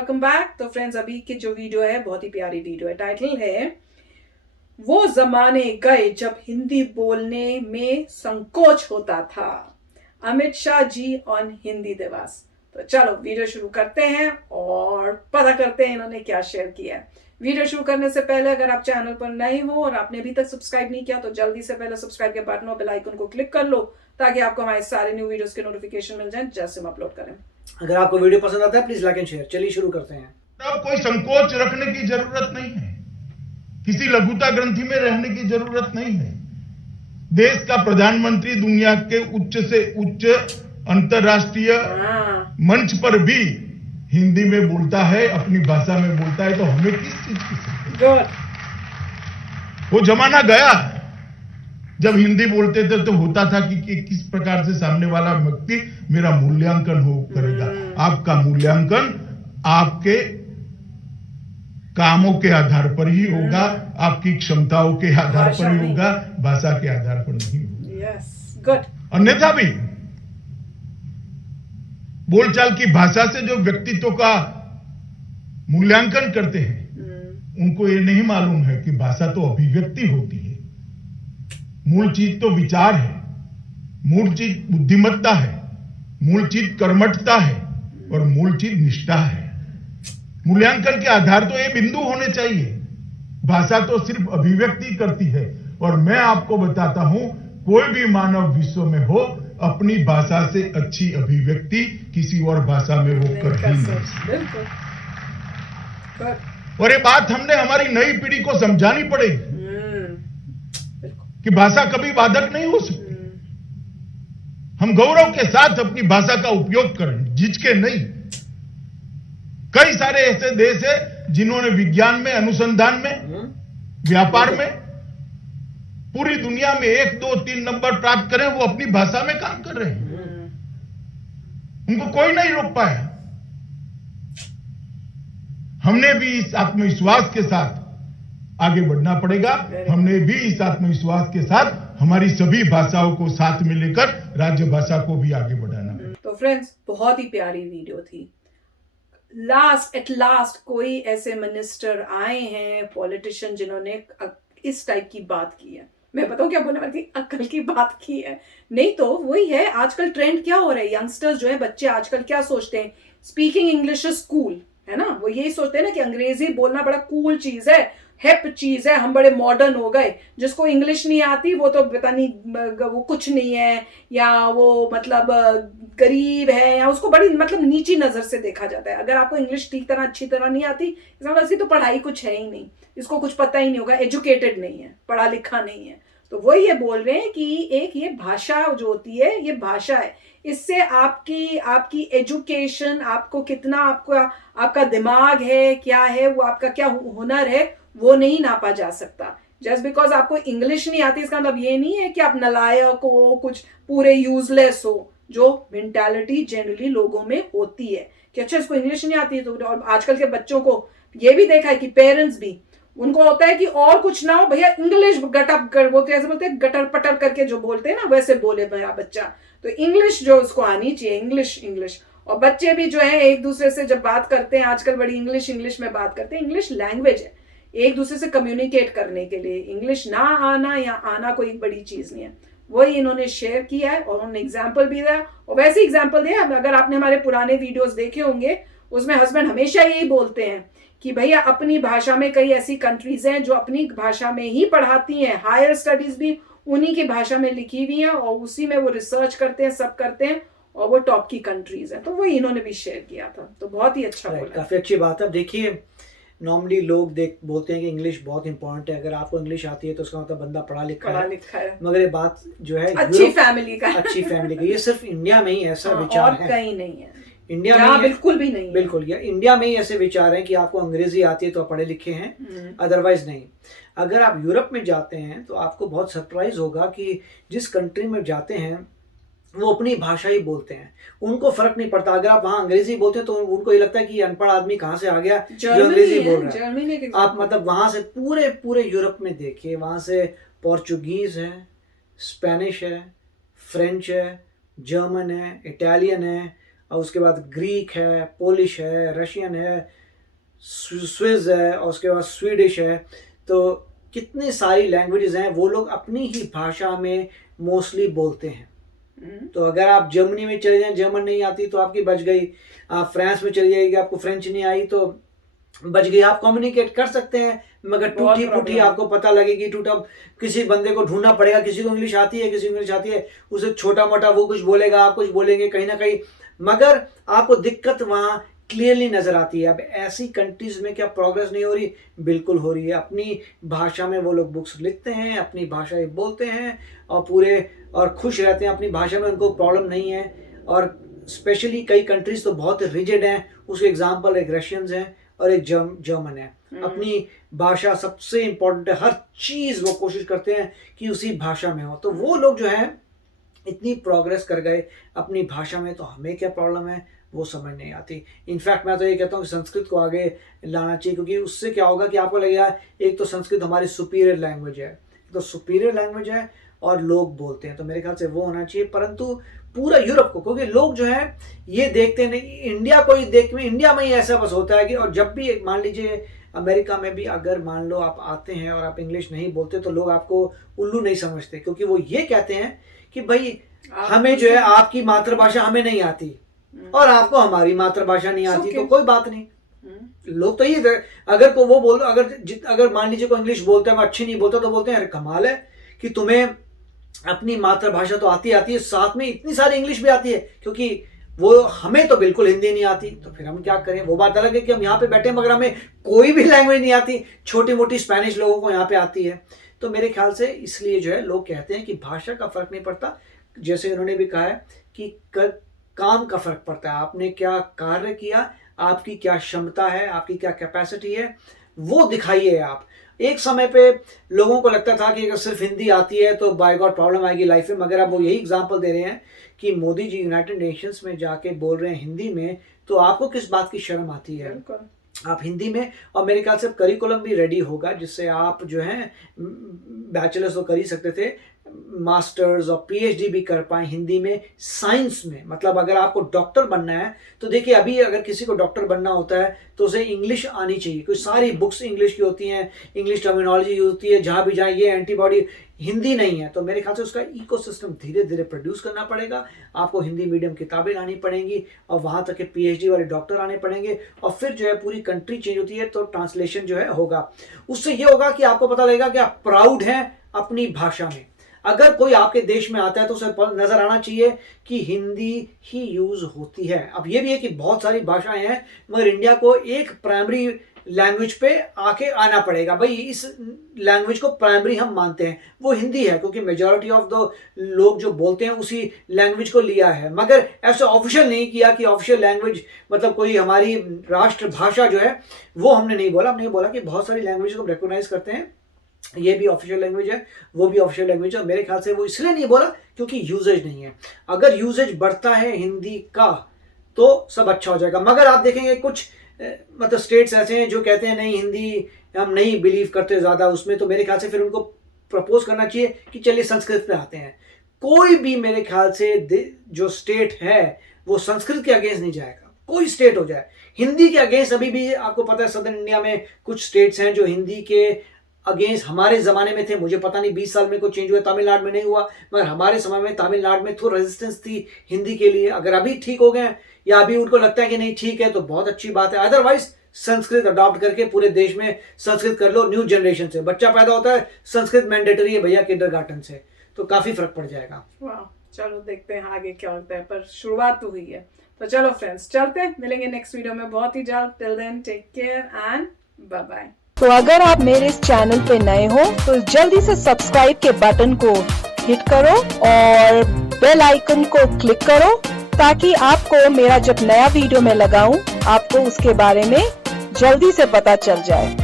Welcome back. तो friends, अभी की जो वीडियो है बहुत ही प्यारी वीडियो है। टाइटल है वो जमाने गए जब हिंदी बोलने में संकोच होता था। अमित शाह जी ऑन हिंदी दिवस। तो चलो वीडियो शुरू करते हैं और पता करते हैं इन्होंने क्या शेयर किया है। वीडियो शुरू करने से पहले अगर आप चैनल पर नए हो और आपने अभी तक सब्सक्राइब नहीं किया तो जल्दी से पहले सब्सक्राइब के बटन और बेल आइकन को क्लिक कर लो ताकि आपको हमारे सारे न्यू वीडियोस के नोटिफिकेशन मिल जाए जैसे हम अपलोड करें। अगर आपको वीडियो पसंद आता है प्लीज लाइक एंड शेयर। चलिए शुरू करते हैं। अब कोई संकोच रखने की जरूरत नहीं है, किसी लघुता ग्रंथि में रहने की जरूरत नहीं है। देश का प्रधानमंत्री दुनिया के उच्च से उच्च अंतरराष्ट्रीय मंच पर भी हिंदी में बोलता है, अपनी भाषा में बोलता है, तो हमें किस चीज की संकोच? वो जमाना गया जब हिंदी बोलते थे तो होता था कि किस प्रकार से सामने वाला व्यक्ति मेरा मूल्यांकन हो करेगा। आपका मूल्यांकन आपके कामों के आधार पर ही होगा, आपकी क्षमताओं के आधार पर ही होगा, भाषा के आधार पर नहीं होगा। गुड। अन्यथा भी बोलचाल की भाषा से जो व्यक्तित्व का मूल्यांकन करते हैं उनको ये नहीं मालूम है कि भाषा तो अभिव्यक्ति होती है। मूल चीज तो विचार है, मूल चीज बुद्धिमत्ता है, मूल चीज कर्मठता है और मूल चीज निष्ठा है। मूल्यांकन के आधार तो ये बिंदु होने चाहिए। भाषा तो सिर्फ अभिव्यक्ति करती है और मैं आपको बताता हूं कोई भी मानव विश्व में हो अपनी भाषा से अच्छी अभिव्यक्ति किसी और भाषा में वो कर ही नहीं सकता। और ये बात हमने हमारी नई पीढ़ी को समझानी पड़ेगी कि भाषा कभी बाधक नहीं हो सकती। हम गौरव के साथ अपनी भाषा का उपयोग करें, झिझके नहीं। कई सारे ऐसे देश है जिन्होंने विज्ञान में, अनुसंधान में, व्यापार में पूरी दुनिया में 1, 2, 3 नंबर प्राप्त करें, वो अपनी भाषा में काम कर रहे हैं। उनको कोई नहीं रोक पाया। हमने भी इस आत्मविश्वास के साथ आगे बढ़ना पड़ेगा। हमने भी इस आत्मविश्वास के साथ हमारी सभी भाषाओं को साथ में लेकर राज्य भाषा को भी आगे बढ़ाना है। तो फ्रेंड्स, बहुत ही प्यारी वीडियो थी। एट लास्ट कोई ऐसे मिनिस्टर आए हैं, पॉलिटिशियन, जिन्होंने इस टाइप की बात की है। मैं बताऊं क्या बोलने वाली थी, अक्ल की बात की है। नहीं तो वही है, आजकल ट्रेंड क्या हो रहा है, यंगस्टर्स जो है, बच्चे आजकल क्या सोचते हैं, स्पीकिंग इंग्लिश इज कूल, है ना। वो यही सोचते हैं ना कि अंग्रेजी बोलना बड़ा कूल चीज है, हिप चीज है, हम बड़े मॉडर्न हो गए। जिसको इंग्लिश नहीं आती वो तो पता नहीं वो कुछ नहीं है, या वो मतलब गरीब है, या उसको बड़ी मतलब नीची नजर से देखा जाता है। अगर आपको इंग्लिश ठीक तरह अच्छी तरह नहीं आती, इसका मतलब इसकी तो पढ़ाई कुछ है ही नहीं, इसको कुछ पता ही नहीं होगा, एजुकेटेड नहीं है, पढ़ा लिखा नहीं है। तो वो ये बोल रहे हैं कि एक ये भाषा जो होती है, ये भाषा है, इससे आपकी एजुकेशन, आपको कितना आपका दिमाग है, क्या है वो, आपका क्या हुनर है, वो नहीं नापा जा सकता। जस्ट बिकॉज आपको इंग्लिश नहीं आती इसका मतलब ये नहीं है कि आप नलायक हो, कुछ पूरे यूजलेस हो, जो मेंटालिटी जनरली लोगों में होती है कि अच्छा इसको इंग्लिश नहीं आती है। तो और आजकल के बच्चों को ये भी देखा है कि पेरेंट्स भी, उनको होता है कि और कुछ ना हो भैया, इंग्लिश गटअप कर, वो कैसे बोलते हैं, गटर पटर करके जो बोलते हैं ना, वैसे बोले मेरा बच्चा। तो इंग्लिश जो उसको आनी चाहिए, इंग्लिश। और बच्चे भी जो है एक दूसरे से जब बात करते हैं आजकल बड़ी इंग्लिश में बात करते हैं। इंग्लिश लैंग्वेज है एक दूसरे से कम्युनिकेट करने के लिए। इंग्लिश ना आना या आना कोई बड़ी चीज नहीं है। वही इन्होंने शेयर किया है और उन्होंने एग्जाम्पल भी दिया, और वैसे एग्जाम्पल दिया। अगर आपने हमारे पुराने वीडियोस देखे होंगे, उसमें हस्बैंड हमेशा यही बोलते हैं कि भैया अपनी भाषा में, कई ऐसी कंट्रीज हैं जो अपनी भाषा में ही पढ़ाती हैं, हायर स्टडीज भी उन्हीं की भाषा में लिखी हुई है और उसी में वो रिसर्च करते हैं, सब करते हैं, और वो टॉप की कंट्रीज है। तो वही इन्होंने भी शेयर किया था, तो बहुत ही अच्छा बोला। काफी अच्छी बात है। देखिए, नॉर्मली लोग बोलते हैं कि इंग्लिश बहुत इंपॉर्टेंट है। अगर आपको इंग्लिश आती है तो उसका मतलब बंदा पढ़ा लिखा है। मगर ये बात जो है अच्छी फैमिली का ये सिर्फ इंडिया में ही ऐसा विचार है, कहीं नहीं है। इंडिया में बिल्कुल भी नहीं है। बिल्कुल, या इंडिया में ही ऐसे विचार हैं कि आपको अंग्रेजी आती है तो आप पढ़े लिखे हैं, अदरवाइज नहीं। अगर आप यूरोप में जाते हैं तो आपको बहुत सरप्राइज होगा कि जिस कंट्री में जाते हैं वो अपनी भाषा ही बोलते हैं, उनको फर्क नहीं पड़ता। अगर आप वहाँ अंग्रेजी बोलते हैं तो उनको ये लगता है कि ये अनपढ़ आदमी कहाँ से आ गया जो अंग्रेजी बोल रहा है। आप मतलब वहाँ से पूरे यूरोप में देखिए, वहाँ से पोर्चुगीज है, स्पेनिश है, फ्रेंच है, जर्मन है, इटालियन है, और उसके बाद ग्रीक है, पोलिश है, रशियन है, स्विस है, और उसके बाद स्वीडिश है। तो कितनी सारी लैंग्वेजेस हैं, वो लोग अपनी ही भाषा में मोस्टली बोलते हैं। तो अगर आप जर्मनी में चले जाएं, जर्मन नहीं आती तो आपकी बच गई। आप फ्रांस में चली जाएगी, आपको फ्रेंच नहीं आई तो बच गई। आप कम्युनिकेट कर सकते हैं, मगर टूटी फूटी आपको पता लगेगी। टूटा किसी बंदे को ढूंढना पड़ेगा, किसी को इंग्लिश आती है, किसी को इंग्लिश आती है, उसे छोटा मोटा वो कुछ बोलेगा, आप कुछ बोलेंगे कहीं ना कहीं, मगर आपको दिक्कत वहां क्लियरली नजर आती है। अब ऐसी कंट्रीज में क्या प्रोग्रेस नहीं हो रही? बिल्कुल हो रही है। अपनी भाषा में वो लोग बुक्स लिखते हैं, अपनी भाषा बोलते हैं और पूरे और खुश रहते हैं अपनी भाषा में, उनको प्रॉब्लम नहीं है। और स्पेशली कई कंट्रीज तो बहुत रिजिड हैं। उसके एग्जांपल एक रशियंस हैं और एक जर्मन है। अपनी भाषा सबसे इंपॉर्टेंट है, हर चीज वो कोशिश करते हैं कि उसी भाषा में हो। तो वो लोग जो है इतनी प्रोग्रेस कर गए अपनी भाषा में, तो हमें क्या प्रॉब्लम है वो समझ नहीं आती। इनफैक्ट मैं तो ये कहता हूँ कि संस्कृत को आगे लाना चाहिए, क्योंकि उससे क्या होगा कि आपको लगेगा एक तो संस्कृत हमारी सुपीरियर लैंग्वेज है, तो सुपीरियर लैंग्वेज है और लोग बोलते हैं, तो मेरे ख्याल से वो होना चाहिए। परंतु पूरा यूरोप को, क्योंकि लोग जो है ये देखते नहीं, इंडिया को ही देख में, इंडिया में ही ऐसा बस होता है कि, और जब भी मान लीजिए अमेरिका में भी अगर मान लो आप आते हैं और आप इंग्लिश नहीं बोलते तो लोग आपको उल्लू नहीं समझते, क्योंकि वो ये कहते हैं कि भाई हमें जो है आपकी मातृभाषा हमें नहीं आती और आपको हमारी मातृभाषा नहीं आती, तो कोई बात नहीं। लोग तो ये अगर को वो बोल, अगर मान लीजिए कोई इंग्लिश बोलता है मैं अच्छी नहीं बोलता, तो बोलते हैं अरे कमाल है कि तुम्हें अपनी मातृभाषा तो आती है, साथ में इतनी सारी इंग्लिश भी आती है, क्योंकि वो हमें तो बिल्कुल हिंदी नहीं आती, तो फिर हम क्या करें। वो बात अलग है कि हम यहाँ पे बैठे मगर हमें कोई भी लैंग्वेज नहीं आती, छोटी मोटी स्पेनिश लोगों को यहाँ पे आती है। तो मेरे ख्याल से इसलिए जो है लोग कहते हैं कि भाषा का फर्क नहीं पड़ता, जैसे उन्होंने भी कहा है कि काम का फर्क पड़ता है। आपने क्या कार्य किया, आपकी क्या क्षमता है, आपकी क्या कैपेसिटी है, वो दिखाइए आप। एक समय पे लोगों को लगता था कि अगर सिर्फ हिंदी आती है तो बाय गॉड प्रॉब्लम आएगी लाइफ में, मगर अब वो यही एग्जांपल दे रहे हैं कि मोदी जी यूनाइटेड नेशंस में जाके बोल रहे हैं हिंदी में, तो आपको किस बात की शर्म आती है? आप हिंदी में, और मेरे ख्याल से करिकुलम भी रेडी होगा जिससे आप जो है बैचलर्स तो कर ही सकते थे, मास्टर्स और पीएचडी भी कर पाए हिंदी में, साइंस में। मतलब अगर आपको डॉक्टर बनना है तो देखिए, अभी अगर किसी को डॉक्टर बनना होता है तो उसे इंग्लिश आनी चाहिए, कोई सारी बुक्स इंग्लिश की होती हैं, इंग्लिश टर्मिनोलॉजी यूज होती है, जहाँ भी जाए ये एंटीबॉडी, हिंदी नहीं है। तो मेरे ख्याल से उसका इकोसिस्टम धीरे धीरे प्रोड्यूस करना पड़ेगा। आपको हिंदी मीडियम किताबें लानी पड़ेंगी और वहाँ तक के पीएचडी वाले डॉक्टर आने पड़ेंगे, और फिर जो है पूरी कंट्री चेंज होती है तो ट्रांसलेशन जो है होगा। उससे ये होगा कि आपको पता लगेगा कि आप प्राउड हैं अपनी भाषा में। अगर कोई आपके देश में आता है तो उसे नजर आना चाहिए कि हिंदी ही यूज होती है। अब ये भी है कि बहुत सारी भाषाएं हैं, मगर इंडिया को एक प्राइमरी लैंग्वेज पे आके आना पड़ेगा। भाई इस लैंग्वेज को प्राइमरी हम मानते हैं, वो हिंदी है, क्योंकि मेजॉरिटी ऑफ द लोग जो बोलते हैं उसी लैंग्वेज को लिया है, मगर ऐसा ऑफिशियल नहीं किया कि ऑफिशियल लैंग्वेज मतलब कोई हमारी राष्ट्रभाषा जो है वो हमने नहीं बोला। हमने बोला कि बहुत सारी लैंग्वेज को रिकॉग्नाइज करते हैं, ये भी ऑफिशियल लैंग्वेज है, वो भी ऑफिशियल लैंग्वेज है। मेरे ख्याल से वो इसलिए नहीं बोला क्योंकि यूजेज नहीं है। अगर यूजेज बढ़ता है हिंदी का तो सब अच्छा हो जाएगा। मगर आप देखेंगे कुछ मतलब स्टेट्स ऐसे हैं जो कहते हैं नहीं हिंदी हम नहीं बिलीव करते ज़्यादा उसमें, तो मेरे ख्याल से फिर उनको प्रपोज करना चाहिए कि चलिए संस्कृत पे आते हैं। कोई भी मेरे ख्याल से जो स्टेट है वो संस्कृत के अगेंस्ट नहीं जाएगा, कोई स्टेट हो जाए। हिंदी के अगेंस्ट अभी भी आपको पता है सदर्न इंडिया में कुछ स्टेट्स हैं जो हिंदी के अगेंस्ट हमारे ज़माने में थे, मुझे पता नहीं 20 साल में कोई चेंज हुआ, तमिलनाडु में नहीं हुआ, मगर हमारे समय में तमिलनाडु में थोड़ा रेजिस्टेंस थी हिंदी के लिए। अगर अभी ठीक हो गए या अभी उनको लगता है कि नहीं ठीक है तो बहुत अच्छी बात है। अदरवाइज संस्कृत अडॉप्ट करके पूरे देश में संस्कृत कर लो। न्यू जनरेशन से बच्चा पैदा होता है, संस्कृत मैंडेटरी है भैया किंडरगार्टन से, तो काफ़ी फर्क पड़ जाएगा। वाह, चलो देखते हैं आगे क्या होता है, पर शुरुआत तो हुई है। तो चलो फ्रेंड्स चलते हैं, मिलेंगे नेक्स्ट वीडियो में बहुत ही जल्द। Till then take care and bye bye. तो अगर आप मेरे इस चैनल पे नए हो तो जल्दी से सब्सक्राइब के बटन को हिट करो और बेल आइकन को क्लिक करो, ताकि आपको मेरा जब नया वीडियो मैं लगाऊं आपको उसके बारे में जल्दी से पता चल जाए।